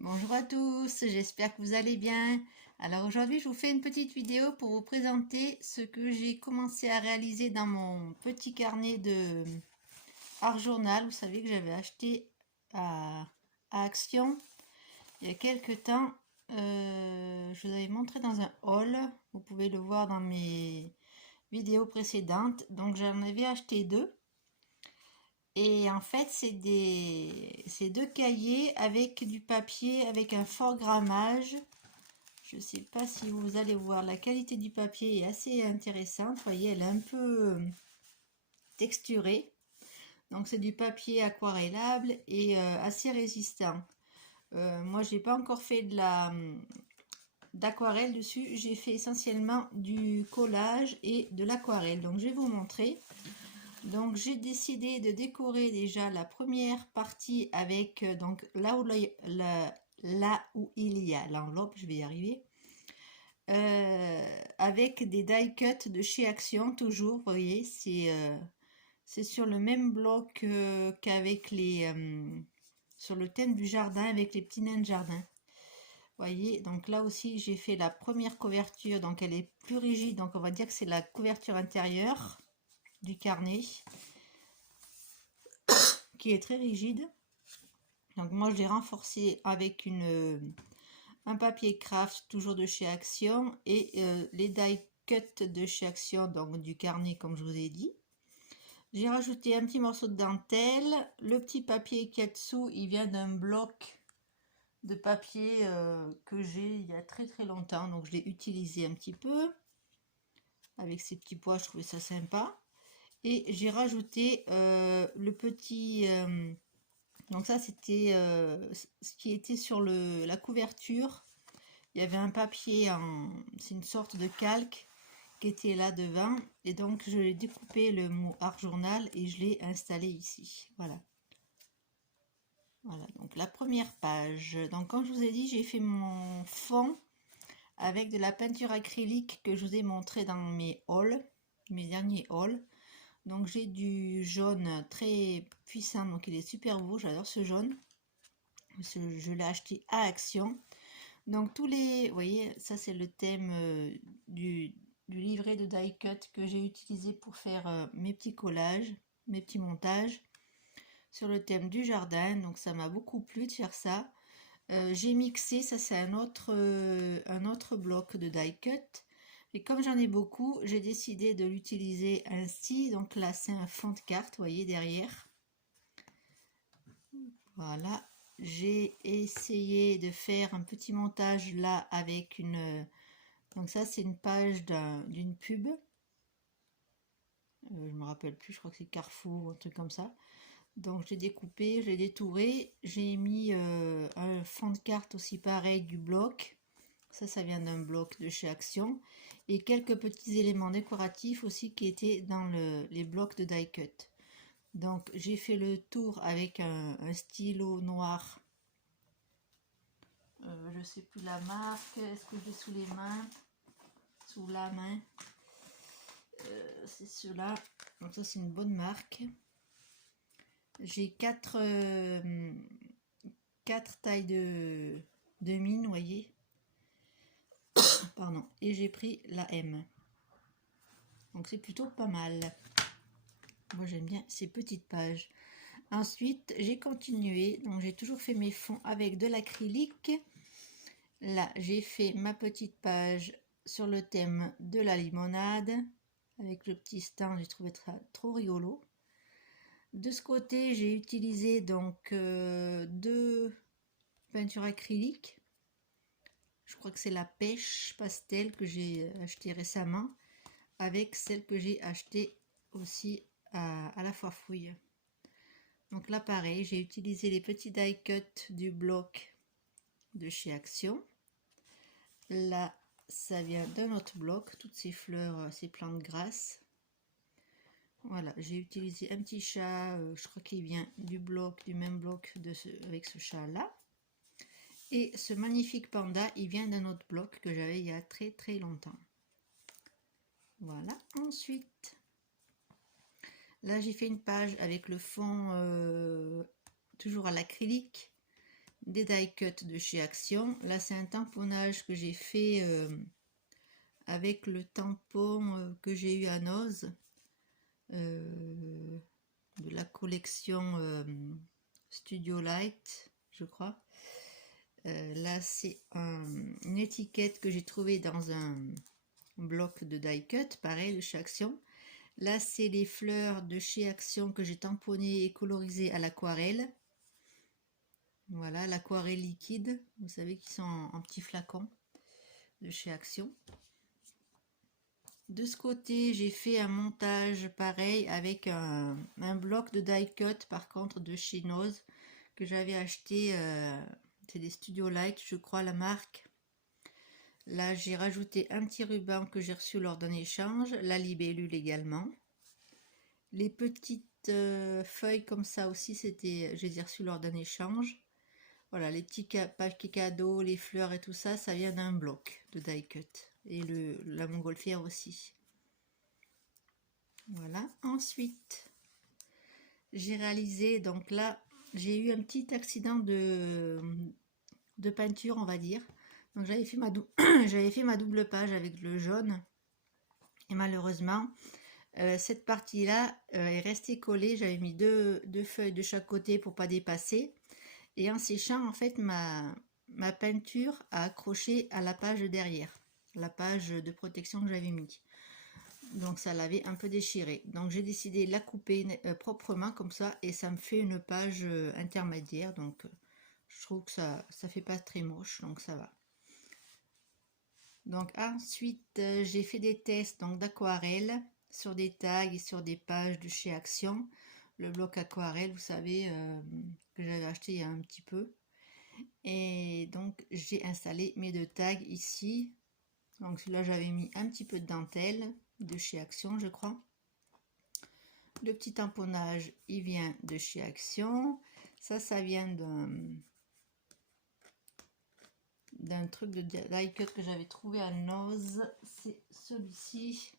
Bonjour à tous, j'espère que vous allez bien. Alors aujourd'hui, je vous fais une petite vidéo pour vous présenter ce que j'ai commencé à réaliser dans mon petit carnet de art journal. Vous savez que j'avais acheté à Action il y a quelques temps. Je vous avais montré dans un haul. Vous pouvez le voir dans mes vidéos précédentes. Donc j'en avais acheté deux. Et en fait, c'est deux cahiers avec du papier, avec un fort grammage. Je ne sais pas si vous allez voir, la qualité du papier est assez intéressante. Vous voyez, elle est un peu texturée. Donc c'est du papier aquarellable et assez résistant. Moi, je n'ai pas encore fait d'aquarelle dessus. J'ai fait essentiellement du collage et de l'aquarelle. Donc je vais vous montrer. Donc j'ai décidé de décorer déjà la première partie avec donc là où il y a l'enveloppe, je vais y arriver, avec des die cut de chez Action toujours. Vous voyez, c'est sur le même bloc qu'avec les sur le thème du jardin avec les petits nains de jardin. Voyez, donc là aussi j'ai fait la première couverture, donc elle est plus rigide, donc on va dire que c'est la couverture intérieure du carnet qui est très rigide. Donc moi je l'ai renforcé avec un papier craft toujours de chez Action et les die cut de chez Action, donc du carnet comme je vous ai dit. J'ai rajouté un petit morceau de dentelle. Le petit papier qu'il y a dessous, il vient d'un bloc de papier que j'ai il y a très très longtemps, donc je l'ai utilisé un petit peu avec ces petits pois, je trouvais ça sympa. Et j'ai rajouté le petit donc ça c'était ce qui était sur la couverture. Il y avait un papier c'est une sorte de calque qui était là devant, et donc je l'ai découpé le mot art journal et je l'ai installé ici. Voilà. Voilà, donc la première page. Donc comme je vous ai dit, j'ai fait mon fond avec de la peinture acrylique que je vous ai montré dans mes hauls, mes derniers hauls. Donc j'ai du jaune très puissant, donc il est super beau, j'adore ce jaune. Je l'ai acheté à Action. Donc tous les, vous voyez, ça c'est le thème du livret de die cut que j'ai utilisé pour faire mes petits collages, mes petits montages sur le thème du jardin. Donc ça m'a beaucoup plu de faire ça. J'ai mixé, ça c'est un autre bloc de die cut. Et comme j'en ai beaucoup, j'ai décidé de l'utiliser ainsi. Donc là c'est un fond de carte, vous voyez derrière. Voilà. J'ai essayé de faire un petit montage là avec donc ça c'est une page d'une pub. Je me rappelle plus, je crois que c'est Carrefour ou un truc comme ça. Donc j'ai découpé, j'ai détouré, j'ai mis un fond de carte aussi pareil du bloc. Ça vient d'un bloc de chez Action. Et quelques petits éléments décoratifs aussi qui étaient dans les blocs de die cut. Donc j'ai fait le tour avec un stylo noir. Je sais plus la marque. Est-ce que j'ai sous les mains? Sous la main. C'est ceux-là. Donc ça c'est une bonne marque. J'ai quatre tailles de mine, vous voyez. Pardon. Et j'ai pris la M. Donc c'est plutôt pas mal. Moi j'aime bien ces petites pages. Ensuite j'ai continué. Donc j'ai toujours fait mes fonds avec de l'acrylique. Là j'ai fait ma petite page sur le thème de la limonade. Avec le petit stand, j'ai trouvé trop rigolo. De ce côté, j'ai utilisé donc deux peintures acryliques. Je crois que c'est la pêche pastel que j'ai acheté récemment, avec celle que j'ai achetée aussi à la foire fouille. Donc là, pareil, j'ai utilisé les petits die cut du bloc de chez Action. Là, ça vient d'un autre bloc, toutes ces fleurs, ces plantes grasses. Voilà, j'ai utilisé un petit chat, je crois qu'il vient du même bloc avec ce chat là. Et ce magnifique panda, il vient d'un autre bloc que j'avais il y a très très longtemps. Voilà, ensuite, là j'ai fait une page avec le fond toujours à l'acrylique, des die cut de chez Action. Là, c'est un tamponnage que j'ai fait avec le tampon que j'ai eu à Noz de la collection Studio Light, je crois. Là, c'est une étiquette que j'ai trouvée dans un bloc de die cut, pareil, de chez Action. Là, c'est les fleurs de chez Action que j'ai tamponnées et colorisées à l'aquarelle. Voilà, l'aquarelle liquide, vous savez, qui sont en petits flacons de chez Action. De ce côté, j'ai fait un montage pareil avec un bloc de die cut, par contre, de chez Noz, que j'avais acheté, c'est des Studio Light, je crois, la marque. Là, j'ai rajouté un petit ruban que j'ai reçu lors d'un échange, la libellule également. Les petites feuilles comme ça aussi, c'était, je les ai reçues lors d'un échange. Voilà, les petits paquets cadeaux, les fleurs et tout ça, ça vient d'un bloc de die cut. Et la montgolfière aussi. Voilà, ensuite, j'ai réalisé, donc là, j'ai eu un petit accident de peinture, on va dire. Donc j'avais fait ma double page avec le jaune. Et malheureusement, cette partie-là est restée collée. J'avais mis deux feuilles de chaque côté pour pas dépasser. Et en séchant, en fait, ma peinture a accroché à la page derrière. La page de protection que j'avais mis. Donc ça l'avait un peu déchiré. Donc j'ai décidé de la couper proprement comme ça. Et ça me fait une page intermédiaire. Donc je trouve que ça fait pas très moche. Donc ça va. Donc ensuite, j'ai fait des tests d'aquarelle sur des tags et sur des pages de chez Action. Le bloc aquarelle, vous savez, que j'avais acheté il y a un petit peu. Et donc j'ai installé mes deux tags ici. Donc là j'avais mis un petit peu de dentelle de chez Action, je crois. Le petit tamponnage, il vient de chez Action. Ça vient d'un truc de die cut que j'avais trouvé à Noz. C'est celui-ci,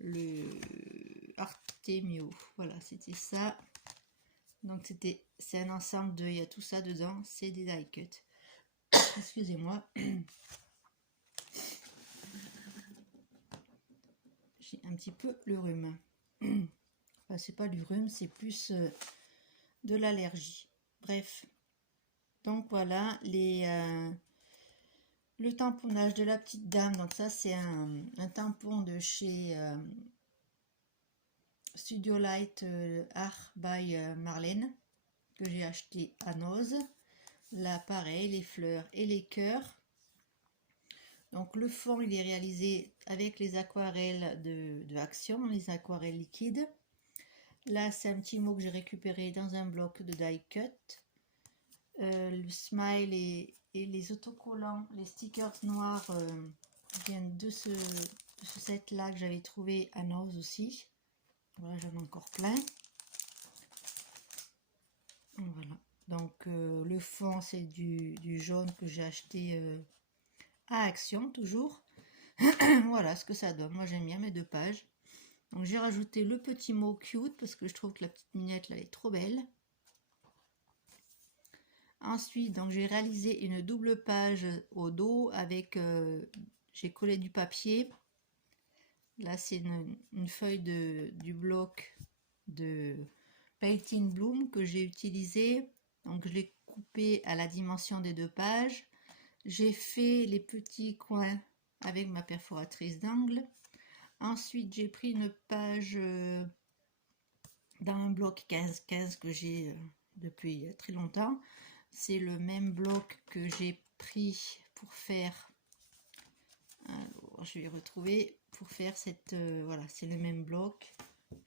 le Artemio. Voilà, c'était ça. Donc c'est un ensemble de, il y a tout ça dedans, c'est des die cut. Excusez-moi. J'ai un petit peu le rhume. Enfin, c'est pas du rhume, c'est plus de l'allergie. Bref. Donc voilà, le tamponnage de la petite dame. Donc ça, c'est un tampon de chez Studio Light Art by Marlène, que j'ai acheté à Noz. Là, pareil, les fleurs et les cœurs. Donc le fond, il est réalisé avec les aquarelles de Action, les aquarelles liquides. Là, c'est un petit mot que j'ai récupéré dans un bloc de die cut. Le smile et les autocollants, les stickers noirs viennent de ce set là que j'avais trouvé à Noz aussi. Voilà, j'en ai encore plein. Voilà, donc le fond c'est du jaune que j'ai acheté à Action toujours. Voilà ce que ça donne. Moi j'aime bien mes deux pages. Donc j'ai rajouté le petit mot cute parce que je trouve que la petite mignette là est trop belle. Ensuite, donc j'ai réalisé une double page au dos avec, j'ai collé du papier. Là, c'est une feuille du bloc de Painting Bloom que j'ai utilisé. Donc, je l'ai coupé à la dimension des deux pages. J'ai fait les petits coins avec ma perforatrice d'angle. Ensuite, j'ai pris une page dans un bloc 15-15 que j'ai depuis très longtemps. C'est le même bloc que j'ai pris pour faire, alors je vais retrouver, pour faire cette, voilà, c'est le même bloc.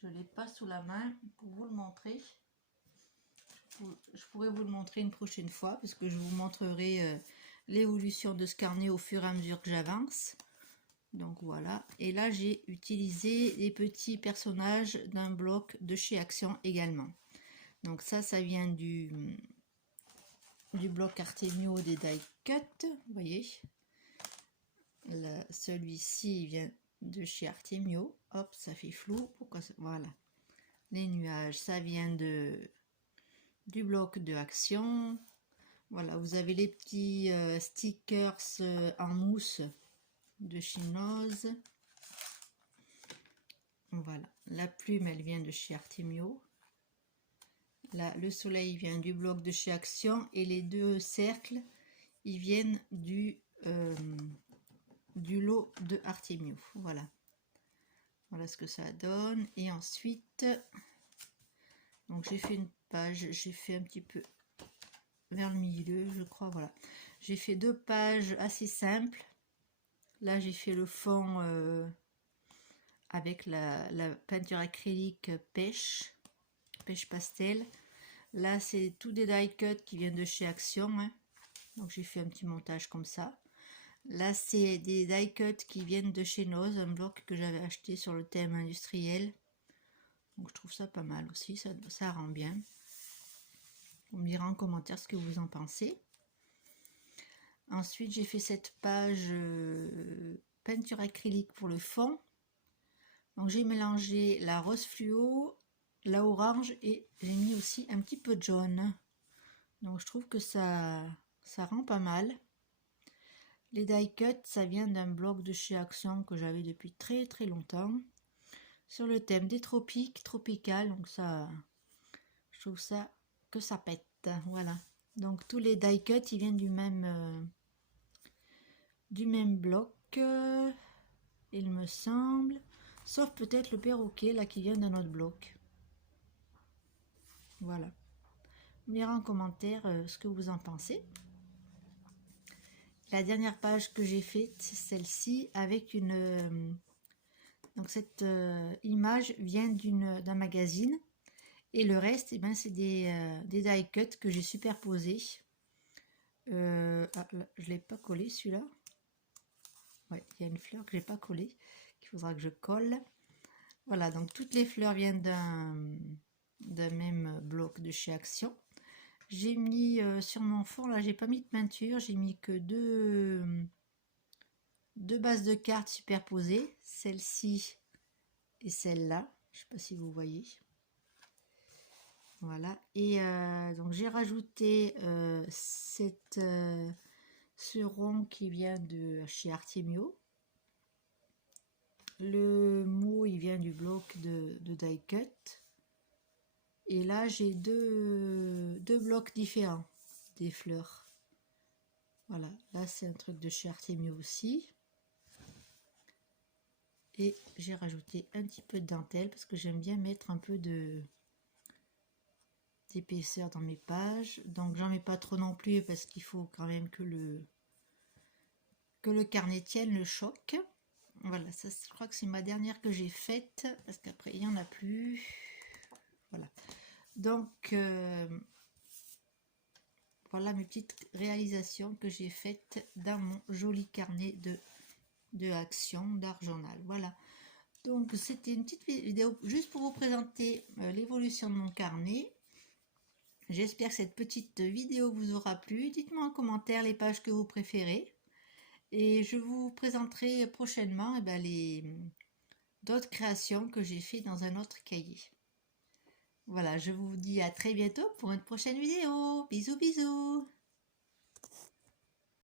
Je ne l'ai pas sous la main pour vous le montrer. Je pourrais vous le montrer une prochaine fois parce que je vous montrerai l'évolution de ce carnet au fur et à mesure que j'avance. Donc voilà, et là j'ai utilisé les petits personnages d'un bloc de chez Action également. Donc ça vient du bloc Artemio des die cut, vous voyez. Celui-ci vient de chez Artemio. Hop, ça fait flou. Pourquoi ça... Voilà. Les nuages, ça vient du bloc de Action. Voilà, vous avez les petits stickers en mousse de chez Noz. Voilà, la plume, elle vient de chez Artemio. Là, le soleil vient du bloc de chez Action et les deux cercles, ils viennent du lot de Artemio. Voilà. Voilà ce que ça donne. Et ensuite, donc j'ai fait une page, j'ai fait un petit peu vers le milieu, je crois, voilà. J'ai fait 2 pages assez simples. Là, j'ai fait le fond avec la peinture acrylique pêche pastel. Là, c'est tout des die cuts qui viennent de chez Action, hein. Donc, j'ai fait un petit montage comme ça. Là, c'est des die cuts qui viennent de chez Noz, un bloc que j'avais acheté sur le thème industriel. Donc, je trouve ça pas mal aussi, ça rend bien. Vous me direz en commentaire ce que vous en pensez. Ensuite, j'ai fait cette page peinture acrylique pour le fond. Donc, j'ai mélangé la rose fluo, la orange et j'ai mis aussi un petit peu de jaune. Donc, je trouve que ça rend pas mal. Les die cuts, ça vient d'un bloc de chez Action que j'avais depuis très très longtemps. Sur le thème des tropiques, tropical. Donc, ça, je trouve ça que ça pète. Voilà. Donc, tous les die cuts, ils viennent du même bloc, il me semble, sauf peut-être le perroquet là qui vient d'un autre bloc. Voilà, vous me direz en commentaire ce que vous en pensez. La dernière page que j'ai faite, c'est celle-ci avec une donc cette image vient d'un magazine et le reste, eh ben, c'est des die cuts que j'ai superposés. Ah, là, je l'ai pas collé celui-là. Ouais, il y a une fleur que j'ai pas collée, qu'il faudra que je colle. Voilà, donc toutes les fleurs viennent d'un même bloc de chez Action. J'ai mis sur mon fond, là j'ai pas mis de peinture, j'ai mis que deux bases de cartes superposées, celle-ci et celle-là. Je sais pas si vous voyez. Voilà, et donc j'ai rajouté ce rond qui vient de chez Artemio. Le mot il vient du bloc de die cut. Et là j'ai deux blocs différents des fleurs. Voilà, là c'est un truc de chez Artemio aussi. Et j'ai rajouté un petit peu de dentelle parce que j'aime bien mettre un peu d'épaisseur dans mes pages. Donc j'en mets pas trop non plus parce qu'il faut quand même que le carnet tienne le choc. Voilà, ça je crois que c'est ma dernière que j'ai faite parce qu'après il n'y en a plus. Voilà. Donc voilà mes petites réalisations que j'ai faites dans mon joli carnet de action d'Artjournal. Voilà. Donc c'était une petite vidéo juste pour vous présenter l'évolution de mon carnet. J'espère que cette petite vidéo vous aura plu. Dites-moi en commentaire les pages que vous préférez. Et je vous présenterai prochainement d'autres créations que j'ai fait dans un autre cahier. Voilà, je vous dis à très bientôt pour une prochaine vidéo. Bisous bisous.